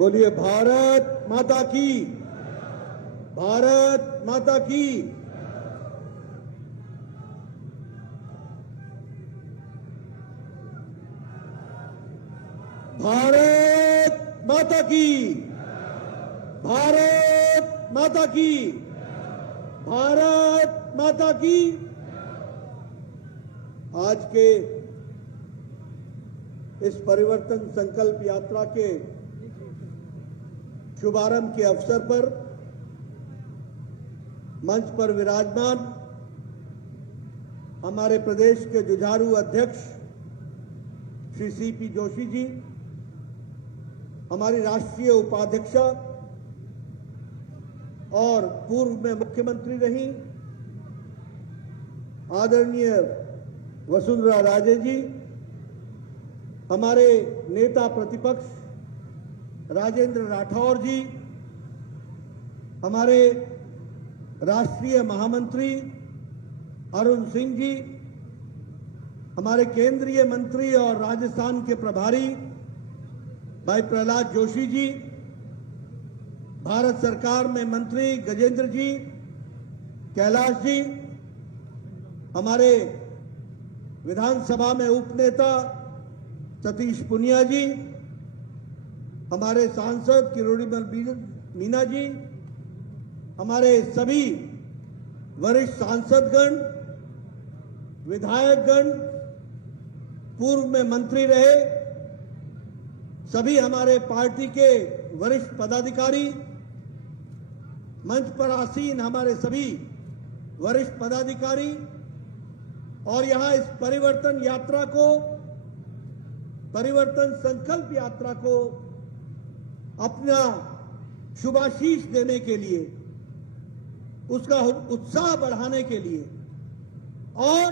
बोलिए भारत माता की, भारत माता की। भारत माता की, भारत माता की, भारत माता की। आज के इस परिवर्तन संकल्प यात्रा के शुभारंभ के अवसर पर मंच पर विराजमान हमारे प्रदेश के जुझारू अध्यक्ष श्री सीपी जोशी जी, हमारी राष्ट्रीय उपाध्यक्षा और पूर्व में मुख्यमंत्री रही आदरणीय वसुंधरा राजे जी, हमारे नेता प्रतिपक्ष राजेंद्र राठौर जी, हमारे राष्ट्रीय महामंत्री अरुण सिंह जी, हमारे केंद्रीय मंत्री और राजस्थान के प्रभारी भाई प्रहलाद जोशी जी, भारत सरकार में मंत्री गजेंद्र जी, कैलाश जी, हमारे विधानसभा में उपनेता सतीश पुनिया जी, हमारे सांसद किरोड़ीलाल मीना जी, हमारे सभी वरिष्ठ सांसदगण, विधायकगण, पूर्व में मंत्री रहे सभी हमारे पार्टी के वरिष्ठ पदाधिकारी, मंच पर आसीन हमारे सभी वरिष्ठ पदाधिकारी और यहां इस परिवर्तन यात्रा को, परिवर्तन संकल्प यात्रा को अपना शुभाशीष देने के लिए, उसका उत्साह बढ़ाने के लिए और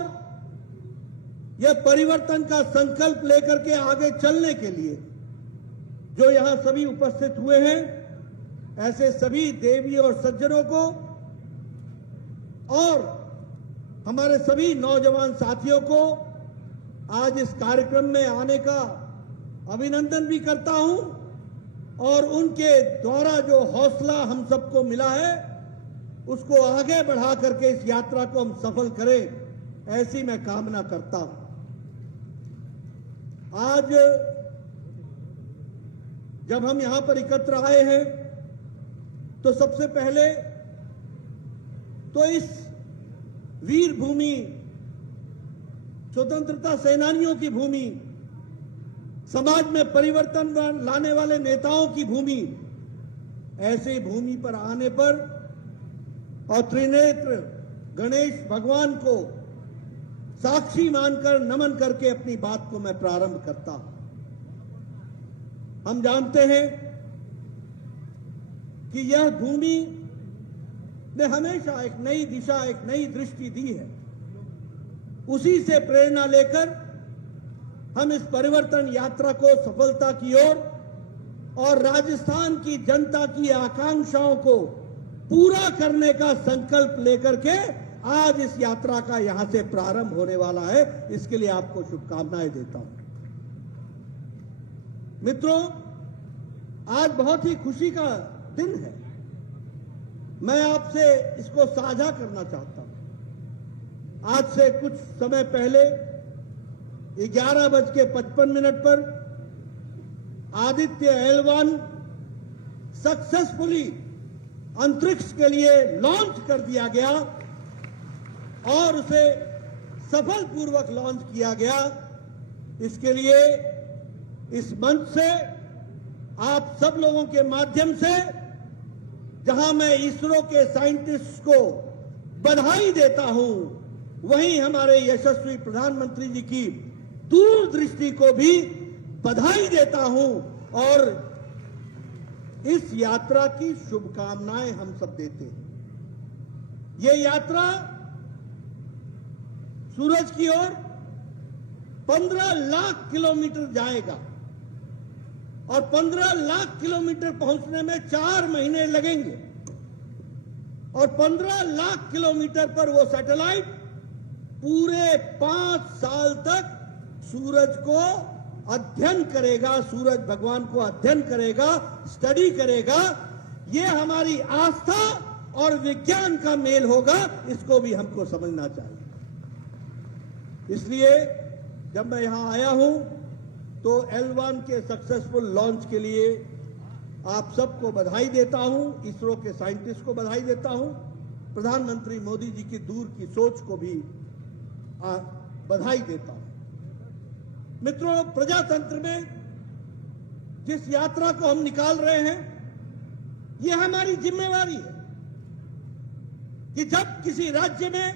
यह परिवर्तन का संकल्प लेकर के आगे चलने के लिए जो यहां सभी उपस्थित हुए हैं, ऐसे सभी देवी और सज्जनों को और हमारे सभी नौजवान साथियों को आज इस कार्यक्रम में आने का अभिनंदन भी करता हूं और उनके द्वारा जो हौसला हम सबको मिला है उसको आगे बढ़ा करके इस यात्रा को हम सफल करें, ऐसी मैं कामना करता हूं। आज जब हम यहां पर एकत्र आए हैं तो सबसे पहले तो इस वीर भूमि, स्वतंत्रता सेनानियों की भूमि, समाज में परिवर्तन लाने वाले नेताओं की भूमि, ऐसी भूमि पर आने पर और त्रिनेत्र गणेश भगवान को साक्षी मानकर नमन करके अपनी बात को मैं प्रारंभ करता हूं। हम जानते हैं कि यह भूमि ने हमेशा एक नई दिशा, एक नई दृष्टि दी है। उसी से प्रेरणा लेकर हम इस परिवर्तन यात्रा को सफलता की ओर और राजस्थान की जनता की आकांक्षाओं को पूरा करने का संकल्प लेकर के आज इस यात्रा का यहां से प्रारंभ होने वाला है। इसके लिए आपको शुभकामनाएं देता हूं। मित्रों, आज बहुत ही खुशी का दिन है। मैं आपसे इसको साझा करना चाहता हूं। आज से कुछ समय पहले 11:55 पर आदित्य L1 सक्सेसफुली अंतरिक्ष के लिए लॉन्च कर दिया गया और उसे सफलपूर्वक लॉन्च किया गया। इसके लिए इस मंच से आप सब लोगों के माध्यम से, जहां मैं इसरो के साइंटिस्ट को बधाई देता हूं, वहीं हमारे यशस्वी प्रधानमंत्री जी की दूरदृष्टि को भी बधाई देता हूं और इस यात्रा की शुभकामनाएं हम सब देते हैं। ये यात्रा सूरज की ओर 15 लाख किलोमीटर जाएगा और 15 लाख किलोमीटर पहुंचने में 4 महीने लगेंगे और 15 लाख किलोमीटर पर वो सैटेलाइट पूरे 5 साल तक सूरज को अध्ययन करेगा, सूरज भगवान को अध्ययन करेगा, स्टडी करेगा, ये हमारी आस्था और विज्ञान का मेल होगा, इसको भी हमको समझना चाहिए। इसलिए जब मैं यहां आया हूं तो L1 के सक्सेसफुल लॉन्च के लिए आप सबको बधाई देता हूं, इसरो के साइंटिस्ट को बधाई देता हूं, प्रधानमंत्री मोदी जी की दूर की सोच को भी बधाई देता हूं। मित्रों, प्रजातंत्र में जिस यात्रा को हम निकाल रहे हैं, यह हमारी जिम्मेवारी है कि जब किसी राज्य में,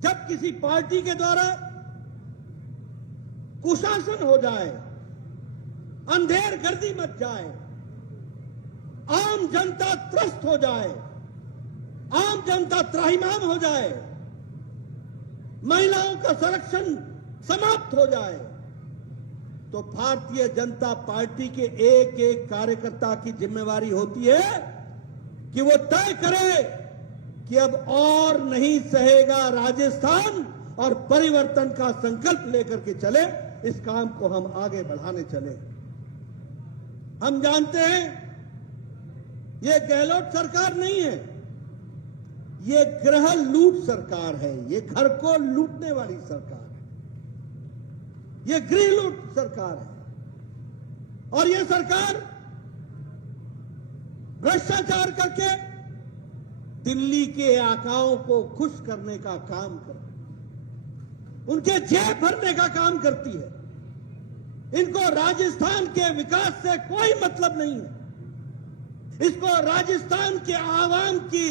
जब किसी पार्टी के द्वारा कुशासन हो जाए, अंधेर गर्दी मच जाए, आम जनता त्रस्त हो जाए, आम जनता त्राहिमाम हो जाए, महिलाओं का संरक्षण समाप्त हो जाए, तो भारतीय जनता पार्टी के एक एक कार्यकर्ता की जिम्मेवारी होती है कि वो तय करे कि अब और नहीं सहेगा राजस्थान, और परिवर्तन का संकल्प लेकर के चले, इस काम को हम आगे बढ़ाने चले। हम जानते हैं ये गहलोत सरकार नहीं है, ये गृह लूट सरकार है, ये घर को लूटने वाली सरकार है, ये गृह लूट सरकार है। और ये सरकार भ्रष्टाचार करके दिल्ली के आकाओं को खुश करने का काम करती है, उनके जेब भरने का काम करती है। इनको राजस्थान के विकास से कोई मतलब नहीं है। इसको राजस्थान के आवाम की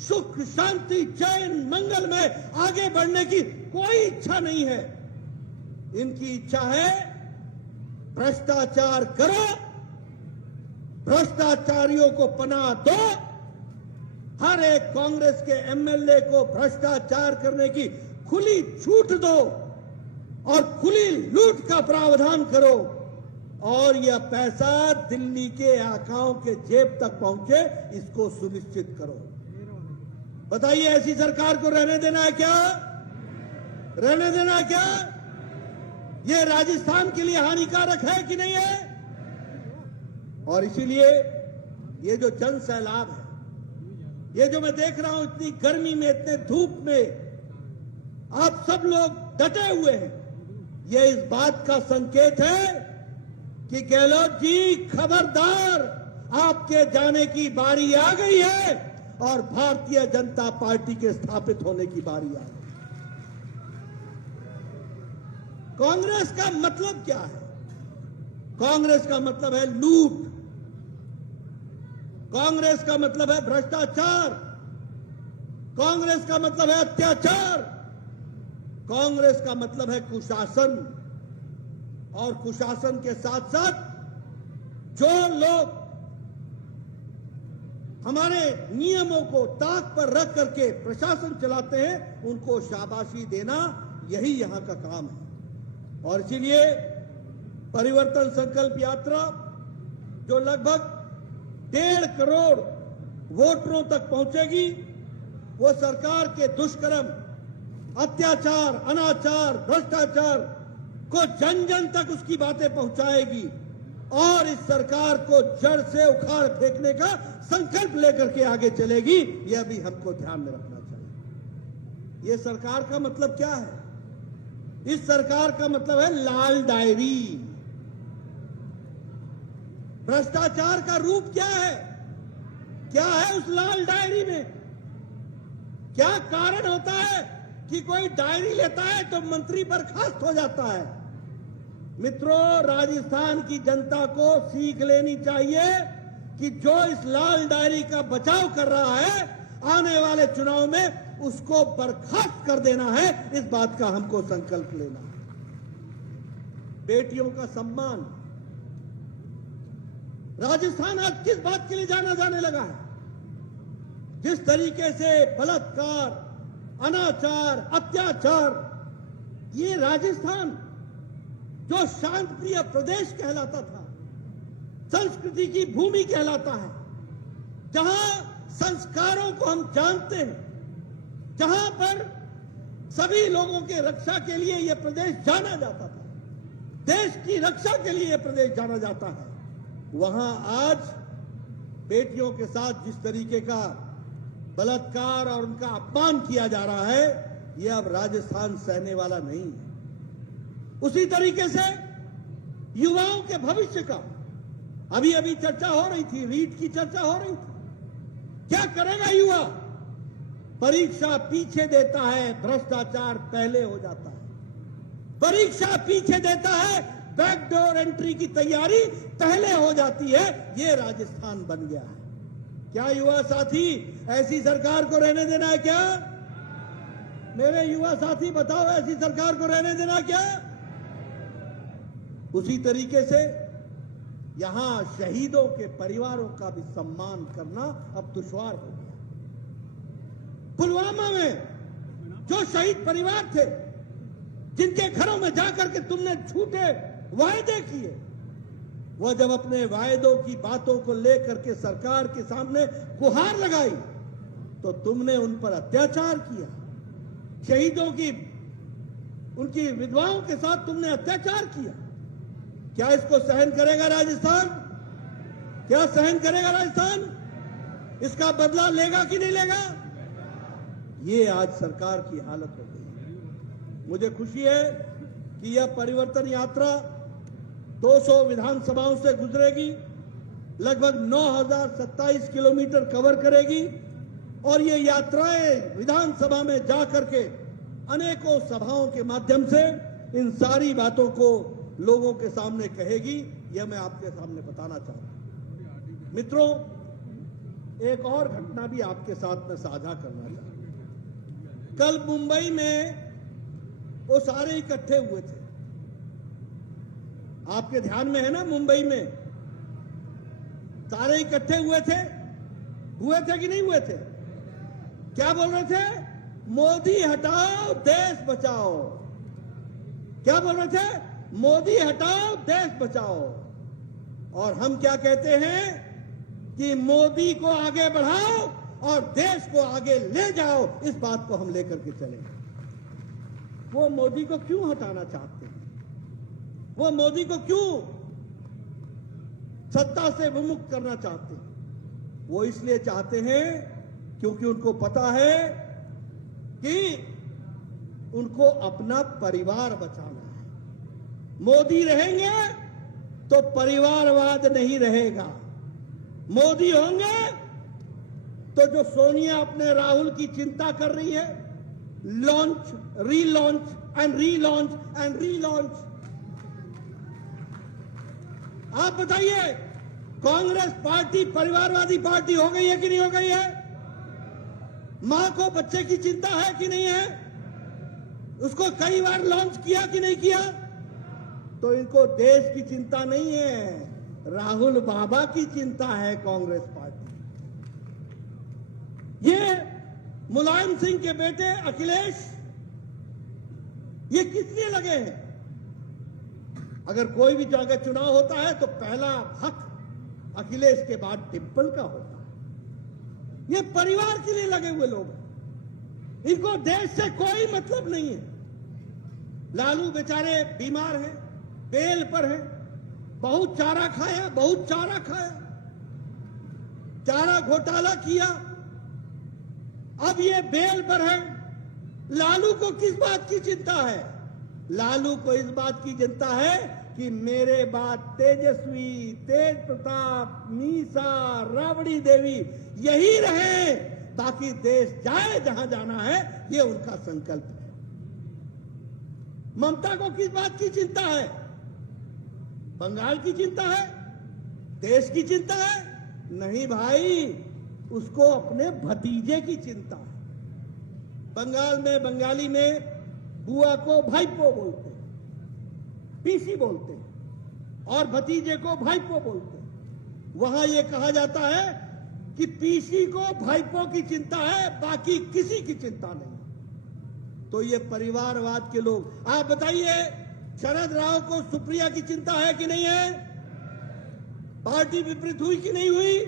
सुख, शांति, चैन, मंगल में आगे बढ़ने की कोई इच्छा नहीं है। इनकी इच्छा है भ्रष्टाचार करो, भ्रष्टाचारियों को पनाह दो, हर एक कांग्रेस के एमएलए को भ्रष्टाचार करने की खुली छूट दो और खुली लूट का प्रावधान करो, और यह पैसा दिल्ली के आकाओं के जेब तक पहुंचे, इसको सुनिश्चित करो। बताइए, ऐसी सरकार को रहने देना है क्या? रहने देना है क्या? यह राजस्थान के लिए हानिकारक है कि नहीं है? और इसीलिए ये जो जन सैलाब है, ये जो मैं देख रहा हूं इतनी गर्मी में, इतने धूप में आप सब लोग डटे हुए हैं, ये इस बात का संकेत है कि गहलोत जी खबरदार, आपके जाने की बारी आ गई है और भारतीय जनता पार्टी के स्थापित होने की बारी आ गई। कांग्रेस का मतलब क्या है? कांग्रेस का मतलब है लूट, कांग्रेस का मतलब है भ्रष्टाचार, कांग्रेस का मतलब है अत्याचार, कांग्रेस का मतलब है कुशासन। और कुशासन के साथ साथ जो लोग हमारे नियमों को ताक पर रख करके प्रशासन चलाते हैं, उनको शाबाशी देना, यही यहां का काम है। और इसीलिए परिवर्तन संकल्प यात्रा जो लगभग 1.5 करोड़ वोटरों तक पहुंचेगी, वो सरकार के दुष्कर्म, अत्याचार, अनाचार, भ्रष्टाचार को जन जन तक उसकी बातें पहुंचाएगी और इस सरकार को जड़ से उखाड़ फेंकने का संकल्प लेकर के आगे चलेगी। यह भी हमको ध्यान में रखना चाहिए। यह सरकार का मतलब क्या है? इस सरकार का मतलब है लाल डायरी। भ्रष्टाचार का रूप क्या है? क्या है उस लाल डायरी में? क्या कारण होता है कि कोई डायरी लेता है तो मंत्री बर्खास्त हो जाता है? मित्रों, राजस्थान की जनता को सीख लेनी चाहिए कि जो इस लाल डायरी का बचाव कर रहा है, आने वाले चुनाव में उसको बर्खास्त कर देना है। इस बात का हमको संकल्प लेना है। बेटियों का सम्मान, राजस्थान आज किस बात के लिए जाना जाने लगा है? जिस तरीके से बलात्कार, अनाचार, अत्याचार, ये राजस्थान जो शांत प्रिय प्रदेश कहलाता था, संस्कृति की भूमि कहलाता है, जहां संस्कारों को हम जानते हैं, जहां पर सभी लोगों के रक्षा के लिए यह प्रदेश जाना जाता था, देश की रक्षा के लिए प्रदेश जाना जाता है, वहां आज बेटियों के साथ जिस तरीके का बलात्कार और उनका अपमान किया जा रहा है, यह अब राजस्थान सहने वाला नहीं है। उसी तरीके से युवाओं के भविष्य का अभी अभी चर्चा हो रही थी, रीट की चर्चा हो रही थी। क्या करेगा युवा? परीक्षा पीछे देता है, भ्रष्टाचार पहले हो जाता है। परीक्षा पीछे देता है, बैकडोर एंट्री की तैयारी पहले हो जाती है। ये राजस्थान बन गया है। क्या युवा साथी ऐसी सरकार को रहने देना है क्या? मेरे युवा साथी बताओ, ऐसी सरकार को रहने देना क्या? उसी तरीके से यहां शहीदों के परिवारों का भी सम्मान करना अब दुश्वार हो गया। पुलवामा में जो शहीद परिवार थे, जिनके घरों में जाकर के तुमने झूठे वायदे किए, वह जब अपने वायदों की बातों को लेकर के सरकार के सामने गुहार लगाई, तो तुमने उन पर अत्याचार किया। शहीदों की, उनकी विधवाओं के साथ तुमने अत्याचार किया। क्या इसको सहन करेगा राजस्थान? क्या सहन करेगा राजस्थान? इसका बदला लेगा कि नहीं लेगा? ये आज सरकार की हालत हो गई। मुझे खुशी है कि यह परिवर्तन यात्रा 200 विधानसभाओं से गुजरेगी, लगभग 9027 किलोमीटर कवर करेगी और ये यात्राएं विधानसभा में जाकर के अनेकों सभाओं के माध्यम से इन सारी बातों को लोगों के सामने कहेगी। यह मैं आपके सामने बताना चाहता हूं। मित्रों, एक और घटना भी आपके साथ में साझा करना चाहता हूं। कल मुंबई में वो सारे इकट्ठे हुए थे, आपके ध्यान में है ना? मुंबई में सारे इकट्ठे हुए थे कि नहीं हुए थे? क्या बोल रहे थे? मोदी हटाओ देश बचाओ। क्या बोल रहे थे? मोदी हटाओ देश बचाओ। और हम क्या कहते हैं कि मोदी को आगे बढ़ाओ और देश को आगे ले जाओ। इस बात को हम लेकर के चलेंगे। वो मोदी को क्यों हटाना चाहते हैं? वो मोदी को क्यों सत्ता से विमुक्त करना चाहते हैं? वो इसलिए चाहते हैं क्योंकि उनको पता है कि उनको अपना परिवार बचाना है। मोदी रहेंगे तो परिवारवाद नहीं रहेगा। मोदी होंगे तो जो सोनिया अपने राहुल की चिंता कर रही है, launch, relaunch and relaunch and relaunch, आप बताइए, कांग्रेस पार्टी परिवारवादी पार्टी हो गई है कि नहीं हो गई है? मां को बच्चे की चिंता है कि नहीं है? उसको कई बार लॉन्च किया कि नहीं किया? तो इनको देश की चिंता नहीं है, राहुल बाबा की चिंता है कांग्रेस पार्टी। ये मुलायम सिंह के बेटे अखिलेश, ये किस लिए लगे हैं? अगर कोई भी जगह चुनाव होता है तो पहला हक अखिलेश के बाद डिंपल का होता है। ये परिवार के लिए लगे हुए लोग हैं। इनको देश से कोई मतलब नहीं है। लालू बेचारे बीमार हैं, बेल पर हैं, बहुत चारा खाया, बहुत चारा खाया, चारा घोटाला किया, अब ये बेल पर है। लालू को किस बात की चिंता है? लालू को इस बात की चिंता है कि मेरे बाद तेजस्वी, तेज प्रताप, मीसा, राबड़ी देवी यही रहे, ताकि देश जाए जहां जाना है। ये उनका संकल्प है। ममता को किस बात की चिंता है? बंगाल की चिंता है? देश की चिंता है? नहीं भाई, उसको अपने भतीजे की चिंता है। बंगाल में, बंगाली में बुआ को भाईपो बोलते हैं, पीसी बोलते हैं, और भतीजे को भाईपो बोलते हैं। वहां यह कहा जाता है कि पीसी को भाईपो की चिंता है, बाकी किसी की चिंता नहीं। तो ये परिवारवाद के लोग, आप बताइए, शरद राव को सुप्रिया की चिंता है कि नहीं है? पार्टी विपरीत हुई कि नहीं हुई?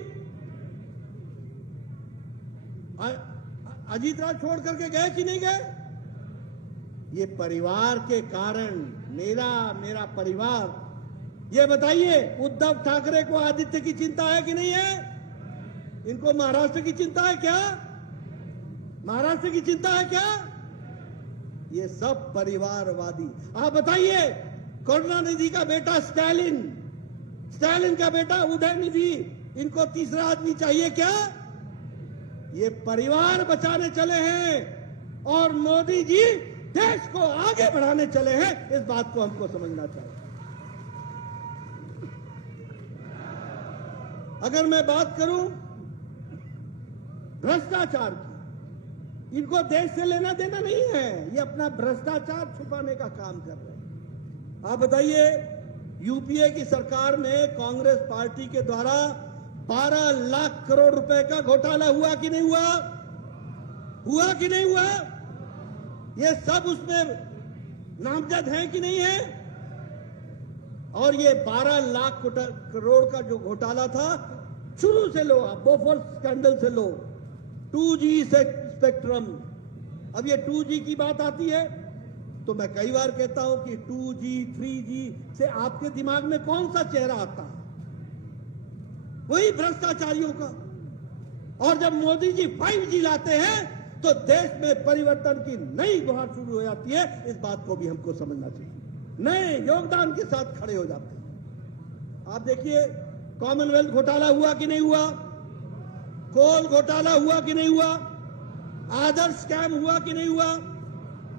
अजीत राज छोड़ करके गए कि नहीं गए? ये परिवार के कारण, मेरा परिवार। ये बताइए, उद्धव ठाकरे को आदित्य की चिंता है कि नहीं है? इनको महाराष्ट्र की चिंता है क्या? महाराष्ट्र की चिंता है क्या? ये सब परिवारवादी। आप बताइए, करुणानिधि का बेटा स्टालिन का बेटा उदयनिधि, इनको तीसरा आदमी चाहिए क्या? ये परिवार बचाने चले हैं और मोदी जी देश को आगे बढ़ाने चले हैं। इस बात को हमको समझना चाहिए। अगर मैं बात करूं भ्रष्टाचार की, इनको देश से लेना देना नहीं है। ये अपना भ्रष्टाचार छुपाने का काम कर रहे हैं। आप बताइए, यूपीए की सरकार में कांग्रेस पार्टी के द्वारा 12 लाख करोड़ रुपए का घोटाला हुआ कि नहीं हुआ? हुआ कि नहीं हुआ? ये सब उसमें नामजद है कि नहीं है? और ये 12 लाख करोड़ का जो घोटाला था, शुरू से लो, आप बोफोर्स स्कैंडल से लो, 2G से स्पेक्ट्रम। अब ये 2G की बात आती है तो मैं कई बार कहता हूं कि 2G 3G से आपके दिमाग में कौन सा चेहरा आता है? वही भ्रष्टाचारियों का। और जब मोदी जी 5G लाते हैं तो देश में परिवर्तन की नई गुहार शुरू हो जाती है। इस बात को भी हमको समझना चाहिए। नए योगदान के साथ खड़े हो जाते हैं। आप देखिए, कॉमनवेल्थ घोटाला हुआ कि नहीं हुआ? कोल घोटाला हुआ कि नहीं हुआ? आदर्श स्कैम हुआ कि नहीं हुआ?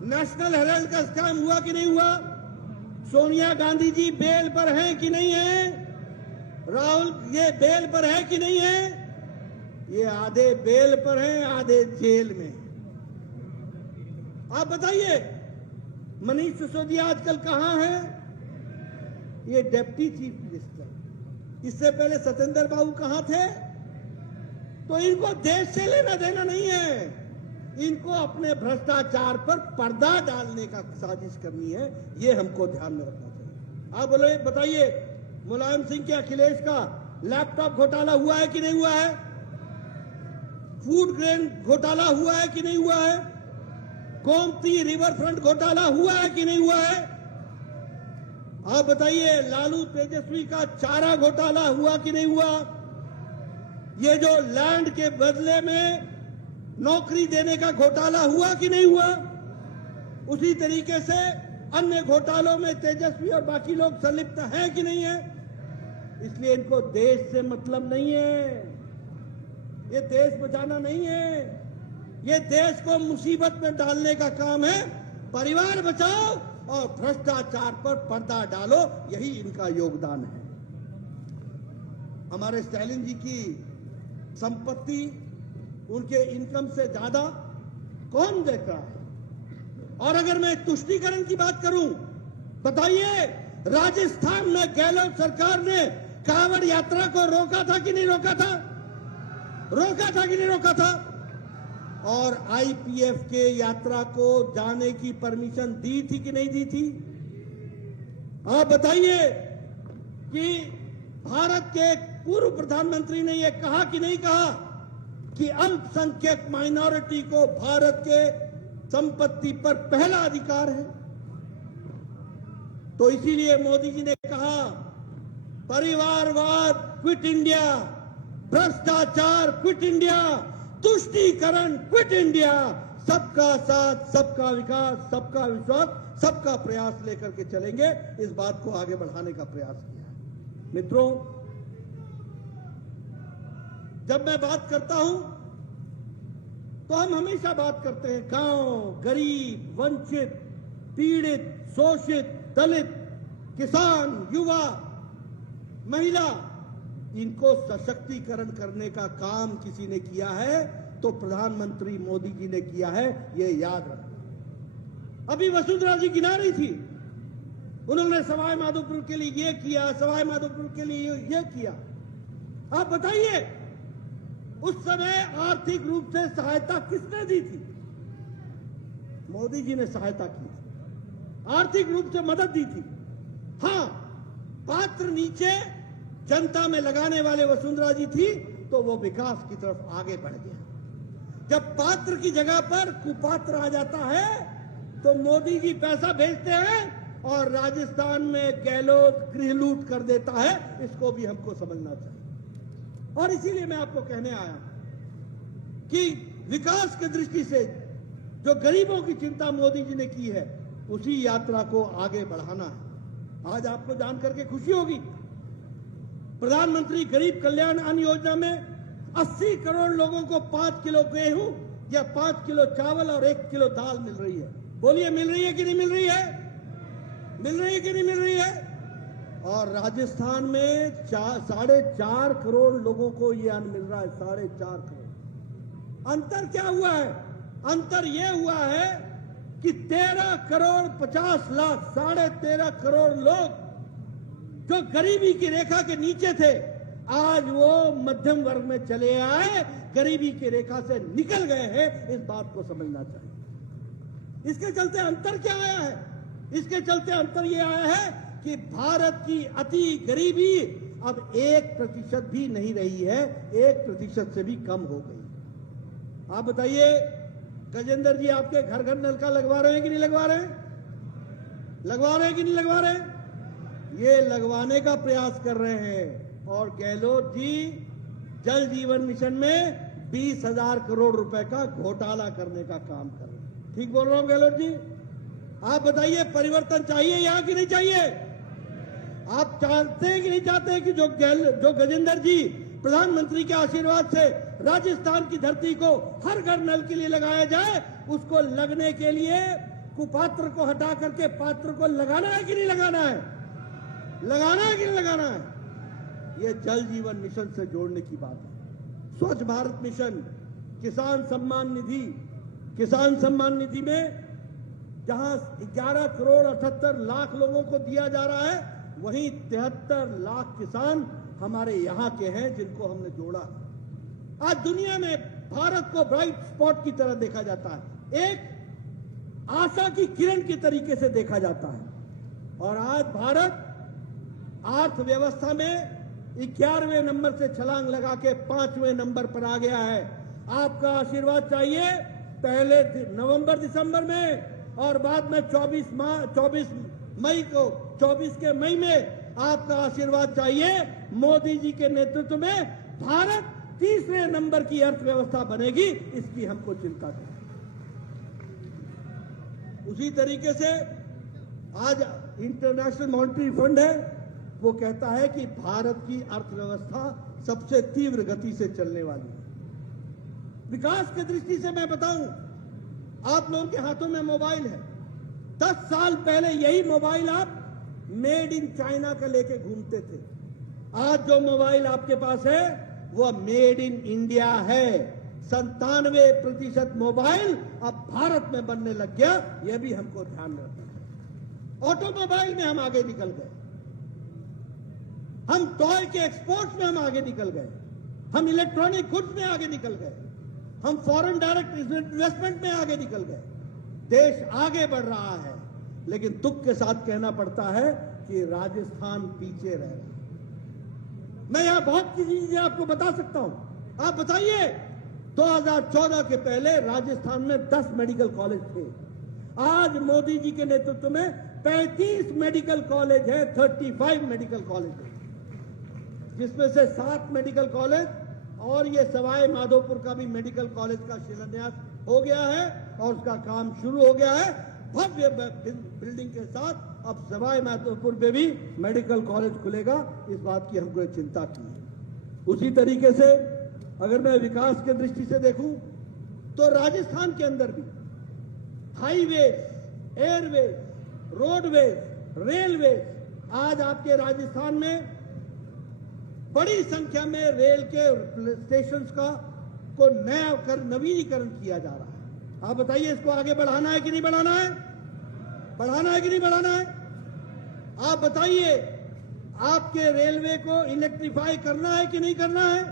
नेशनल हेराल्ड का स्कैम हुआ कि नहीं हुआ? सोनिया गांधी जी बेल पर हैं कि नहीं है? राहुल ये बेल पर है कि नहीं है? ये आधे बेल पर हैं, आधे जेल में। आप बताइए, मनीष सिसोदिया आजकल कहां है? ये डिप्टी चीफ मिनिस्टर। इससे पहले सत्येंद्र बाबू कहां थे? तो इनको देश से लेना देना नहीं है। इनको अपने भ्रष्टाचार पर पर्दा डालने का साजिश करनी है। ये हमको ध्यान में रखना चाहिए। आप बोले, बताइए, मुलायम सिंह के अखिलेश का लैपटॉप घोटाला हुआ है कि नहीं हुआ है? फूड ग्रेन घोटाला हुआ है कि नहीं हुआ है? गोमती रिवर फ्रंट घोटाला हुआ है कि नहीं हुआ है? आप बताइए, लालू तेजस्वी का चारा घोटाला हुआ कि नहीं हुआ? ये जो लैंड के बदले में नौकरी देने का घोटाला हुआ कि नहीं हुआ? उसी तरीके से अन्य घोटालों में तेजस्वी और बाकी लोग संलिप्त हैं कि नहीं है? इसलिए इनको देश से मतलब नहीं है। ये देश बचाना नहीं है। ये देश को मुसीबत में डालने का काम है। परिवार बचाओ और भ्रष्टाचार पर पर्दा डालो, यही इनका योगदान है। हमारे स्टालिन जी की संपत्ति, उनके इनकम से ज्यादा कौन देख रहा है? और अगर मैं तुष्टीकरण की बात करूं, बताइए, राजस्थान में गहलोत सरकार ने कांवड़ यात्रा को रोका था कि नहीं रोका था? रोका था कि नहीं रोका था? और आईपीएफ के यात्रा को जाने की परमिशन दी थी कि नहीं दी थी? आप बताइए कि भारत के पूर्व प्रधानमंत्री ने यह कहा कि नहीं कहा कि अल्पसंख्यक माइनॉरिटी को भारत के संपत्ति पर पहला अधिकार है? तो इसीलिए मोदी जी ने कहा, परिवारवाद क्विट इंडिया, भ्रष्टाचार क्विट इंडिया, तुष्टीकरण क्विट इंडिया, सबका साथ, सबका विकास, सबका विश्वास, सबका प्रयास लेकर के चलेंगे। इस बात को आगे बढ़ाने का प्रयास किया है। मित्रों, जब मैं बात करता हूं तो हम हमेशा बात करते हैं गांव, गरीब, वंचित, पीड़ित, शोषित, दलित, किसान, युवा, महिला, इनको सशक्तिकरण करने का काम किसी ने किया है तो प्रधानमंत्री मोदी जी ने किया है, ये याद रखना। अभी वसुंधरा जी गिना रही थी, उन्होंने सवाई माधोपुर के लिए ये किया, सवाई माधोपुर के लिए ये किया। आप बताइए, उस समय आर्थिक रूप से सहायता किसने दी थी? मोदी जी ने सहायता की थी, आर्थिक रूप से मदद दी थी। हां, पात्र नीचे जनता में लगाने वाले वसुंधरा जी थी तो वो विकास की तरफ आगे बढ़ गया। जब पात्र की जगह पर कुपात्र आ जाता है तो मोदी जी पैसा भेजते हैं और राजस्थान में गहलोत गृह लूट कर देता है। इसको भी हमको समझना चाहिए। और इसीलिए मैं आपको कहने आया कि विकास की दृष्टि से जो गरीबों की चिंता मोदी जी ने की है, उसी यात्रा को आगे बढ़ाना है। आज आपको जान करके खुशी होगी, प्रधानमंत्री गरीब कल्याण अन्न योजना में 80 करोड़ लोगों को 5 किलो गेहूं या 5 किलो चावल और 1 किलो दाल मिल रही है। बोलिए, मिल रही है कि नहीं मिल रही है? मिल रही है कि नहीं मिल रही है? और राजस्थान में 4.5 करोड़ लोगों को यह अन्न मिल रहा है। 4.5 करोड़। अंतर क्या हुआ है? अंतर यह हुआ है कि 13 करोड़ 50 लाख 13.5 करोड़ लोग जो गरीबी की रेखा के नीचे थे, आज वो मध्यम वर्ग में चले आए, गरीबी की रेखा से निकल गए हैं। इस बात को समझना चाहिए। इसके चलते अंतर क्या आया है? इसके चलते अंतर ये आया है कि भारत की अति गरीबी अब 1% भी नहीं रही है, 1% से भी कम हो गई। आप बताइए, गजेंद्र जी आपके घर घर नलका लगवा रहे हैं कि नहीं लगवा रहे हैं? लगवा रहे हैं कि नहीं लगवा रहे हैं? ये लगवाने का प्रयास कर रहे हैं। और गहलोत जी जल जीवन मिशन में 20,000 करोड़ रुपए का घोटाला करने का काम कर रहे हैं। ठीक बोल रहा हूं गहलोत जी? आप बताइए, परिवर्तन चाहिए यहां कि नहीं चाहिए? आप चाहते हैं कि नहीं चाहते कि जो गजेंद्र जी प्रधानमंत्री के आशीर्वाद से राजस्थान की धरती को हर घर नल के लिए लगाया जाए, उसको लगने के लिए कुपात्र को हटा करके पात्र को लगाना है कि नहीं लगाना है? लगाना है कि नहीं लगाना है? ये जल जीवन मिशन से जोड़ने की बात है। स्वच्छ भारत मिशन, किसान सम्मान निधि में जहां 11 करोड़ 78 लाख लोगों को दिया जा रहा है, वहीं 73 लाख किसान हमारे यहां के हैं जिनको हमने जोड़ा। आज दुनिया में भारत को ब्राइट स्पॉट की तरह देखा जाता है, एक आशा की किरण के तरीके से देखा जाता है। और आज भारत अर्थव्यवस्था में 11वें नंबर से छलांग लगा के 5वें नंबर पर आ गया है। आपका आशीर्वाद चाहिए, पहले नवंबर दिसंबर में और बाद में 24 के मई में आपका आशीर्वाद चाहिए। मोदी जी के नेतृत्व में भारत 3रे नंबर की अर्थव्यवस्था बनेगी, इसकी हमको चिंता है। उसी तरीके से आज इंटरनेशनल मॉनेटरी फंड है, वो कहता है कि भारत की अर्थव्यवस्था सबसे तीव्र गति से चलने वाली है। विकास की दृष्टि से मैं बताऊं, आप लोगों के हाथों में मोबाइल है। 10 साल पहले यही मोबाइल आप मेड इन चाइना का लेके घूमते थे। आज जो मोबाइल आपके पास है वो मेड इन इंडिया है। 97% मोबाइल अब भारत में बनने लग गया, यह भी हमको ध्यान रखना है। ऑटोमोबाइल में हम आगे निकल गए, हम टॉय के एक्सपोर्ट में हम आगे निकल गए, हम इलेक्ट्रॉनिक गुड्स में आगे निकल गए, हम फॉरेन डायरेक्ट इन्वेस्टमेंट में आगे निकल गए। देश आगे बढ़ रहा है, लेकिन दुख के साथ कहना पड़ता है कि राजस्थान पीछे रह रहा है। मैं यहां बहुत सी चीजें आपको बता सकता हूं। आप बताइए, 2014 के पहले राजस्थान में 10 मेडिकल कॉलेज थे। आज मोदी जी के नेतृत्व में 35 मेडिकल कॉलेज है, 35 मेडिकल कॉलेज है, जिसमें से 7 मेडिकल कॉलेज और ये सवाई माधोपुर का भी मेडिकल कॉलेज का शिलान्यास हो गया है और उसका काम शुरू हो गया है। भव्य बिल्डिंग के साथ अब सवाई माधोपुर में भी मेडिकल कॉलेज खुलेगा, इस बात की हमको चिंता की है। उसी तरीके से अगर मैं विकास की दृष्टि से देखूं तो राजस्थान के अंदर भी हाईवेज, एयरवेज, रोडवेज, रेलवेज, आज आपके राजस्थान में बड़ी संख्या में रेल के स्टेशंस को नवीनीकरण किया जा रहा है। आप बताइए, इसको आगे बढ़ाना है कि नहीं बढ़ाना है? बढ़ाना है कि नहीं बढ़ाना है? आप बताइए, आपके रेलवे को इलेक्ट्रीफाई करना है कि नहीं करना है?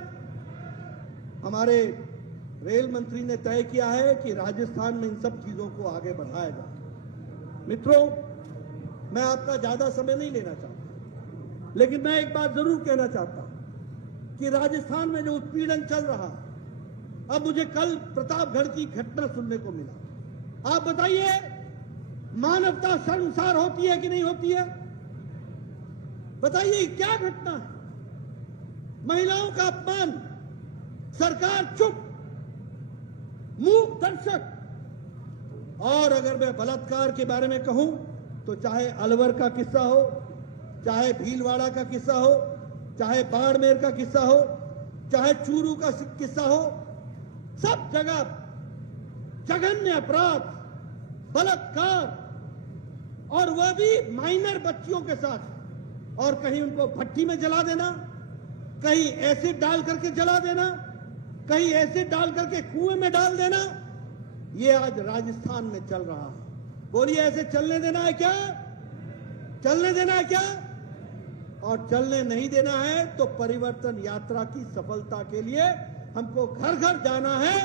हमारे रेल मंत्री ने तय किया है कि राजस्थान में इन सब चीजों को आगे बढ़ाया जाए। मित्रों, मैं आपका ज्यादा समय नहीं लेना चाहता, लेकिन मैं एक बात जरूर कहना चाहता हूं कि राजस्थान में जो उत्पीड़न चल रहा है, अब मुझे कल प्रतापगढ़ की घटना सुनने को मिला। आप बताइए, मानवता शर्मसार होती है कि नहीं होती है? बताइए क्या घटना है? महिलाओं का अपमान, सरकार चुप, मूक दर्शक। और अगर मैं बलात्कार के बारे में कहूं तो चाहे अलवर का किस्सा हो, चाहे भीलवाड़ा का किस्सा हो, चाहे बाड़मेर का किस्सा हो, चाहे चूरू का किस्सा हो, सब जगह जघन्य अपराध, बलात्कार, और वह भी माइनर बच्चियों के साथ। और कहीं उनको भट्टी में जला देना, कहीं एसिड डाल करके जला देना, कहीं एसिड डाल करके कुएं में डाल देना, ये आज राजस्थान में चल रहा है। बोलिए ऐसे चलने देना है क्या? चलने देना है क्या? और चलने नहीं देना है तो परिवर्तन यात्रा की सफलता के लिए हमको घर घर जाना है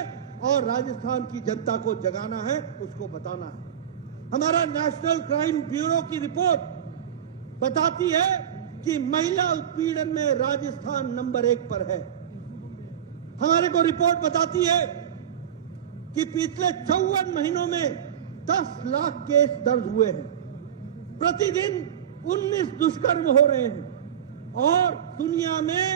और राजस्थान की जनता को जगाना है, उसको बताना है। हमारा नेशनल क्राइम ब्यूरो की रिपोर्ट बताती है कि महिला उत्पीड़न में राजस्थान नंबर 1 पर है। हमारे को रिपोर्ट बताती है कि पिछले 54 महीनों में 10 लाख केस दर्ज हुए हैं। प्रतिदिन 19 दुष्कर्म हो रहे हैं और दुनिया में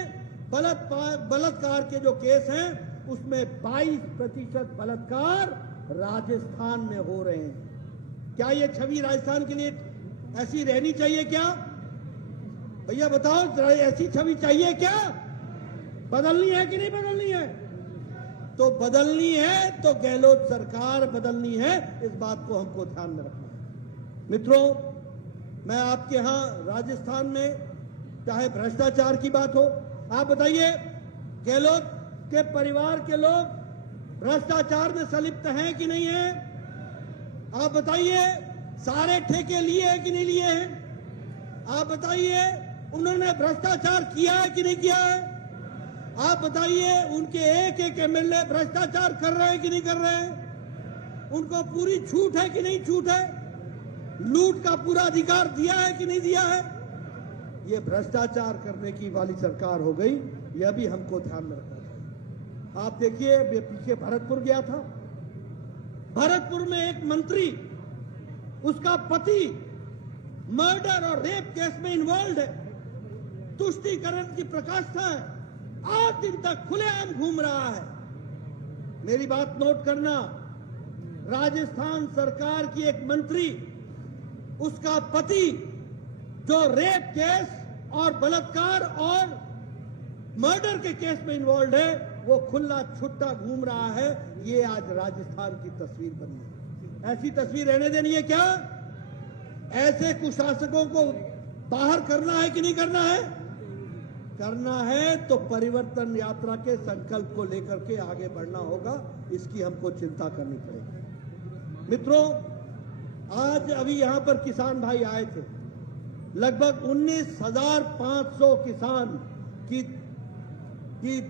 बलात्कार के जो केस हैं उसमें 22% बलात्कार राजस्थान में हो रहे हैं। क्या ये छवि राजस्थान के लिए ऐसी रहनी चाहिए क्या? भैया बताओ, ऐसी छवि चाहिए क्या? बदलनी है कि नहीं बदलनी है? तो बदलनी है तो गहलोत सरकार बदलनी है, इस बात को हमको ध्यान में रखना है। मित्रों, मैं आपके यहां राजस्थान में चाहे भ्रष्टाचार की बात हो, आप बताइए गहलोत के परिवार के लोग भ्रष्टाचार में संलिप्त हैं कि नहीं है? आप बताइए सारे ठेके लिए हैं कि नहीं लिए हैं? आप बताइए उन्होंने भ्रष्टाचार किया है कि नहीं किया है? आप बताइए उनके एक एमएलए भ्रष्टाचार कर रहे हैं कि नहीं कर रहे हैं? उनको पूरी छूट है कि नहीं छूट है? लूट का पूरा अधिकार दिया है कि नहीं दिया है? ये भ्रष्टाचार करने की वाली सरकार हो गई, यह भी हमको ध्यान में रखना चाहिए। आप देखिए, मैं पीछे भरतपुर गया था। भरतपुर में एक मंत्री, उसका पति मर्डर और रेप केस में इन्वॉल्व है, तुष्टीकरण की प्रकाष्ठा है, 8 दिन तक खुलेआम घूम रहा है। मेरी बात नोट करना, राजस्थान सरकार की एक मंत्री, उसका पति जो रेप केस और बलात्कार और मर्डर के केस में इन्वॉल्व है, वो खुला छुट्टा घूम रहा है। ये आज राजस्थान की तस्वीर बनी है। ऐसी तस्वीर रहने देनी है क्या? ऐसे कुशासकों को बाहर करना है कि नहीं करना है? करना है तो परिवर्तन यात्रा के संकल्प को लेकर के आगे बढ़ना होगा, इसकी हमको चिंता करनी पड़ेगी। मित्रों, आज अभी यहां पर किसान भाई आए थे, लगभग 19,500 किसान की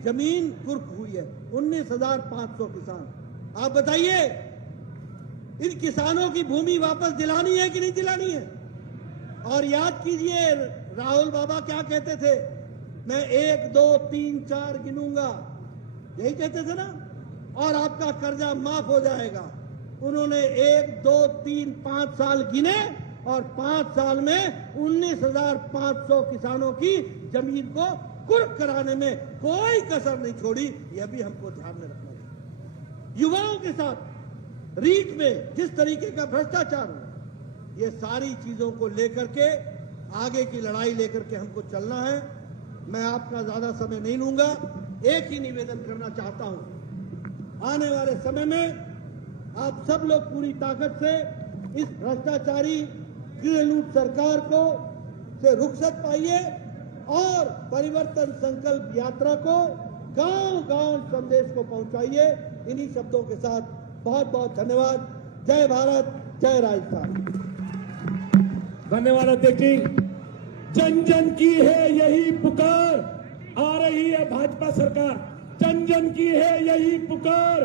जमीन कुर्क हुई है। 19,500 किसान। आप बताइए इन किसानों की भूमि वापस दिलानी है कि नहीं दिलानी है? और याद कीजिए राहुल बाबा क्या कहते थे, मैं 1 2 3 4 गिनूंगा, यही कहते थे ना, और आपका कर्जा माफ हो जाएगा। उन्होंने 1 2 3 5 साल गिने और 5 साल में 19,500 किसानों की जमीन को कुर्क कराने में कोई कसर नहीं छोड़ी। यह भी हमको ध्यान में रखना चाहिए। युवाओं के साथ रीट में जिस तरीके का भ्रष्टाचार हो, ये सारी चीजों को लेकर के आगे की लड़ाई लेकर के हमको चलना है। मैं आपका ज्यादा समय नहीं लूंगा, एक ही निवेदन करना चाहता हूं, आने वाले समय में आप सब लोग पूरी ताकत से इस भ्रष्टाचारी गृहलूट सरकार को से रुखसत पाइए और परिवर्तन संकल्प यात्रा को गांव-गांव संदेश को पहुंचाइए। इन्हीं शब्दों के साथ बहुत बहुत धन्यवाद। जय भारत, जय राजस्थान। धन्यवाद अध्यक्ष जी। जन जन की है यही पुकार, आ रही है भाजपा सरकार। जन जन की है यही पुकार,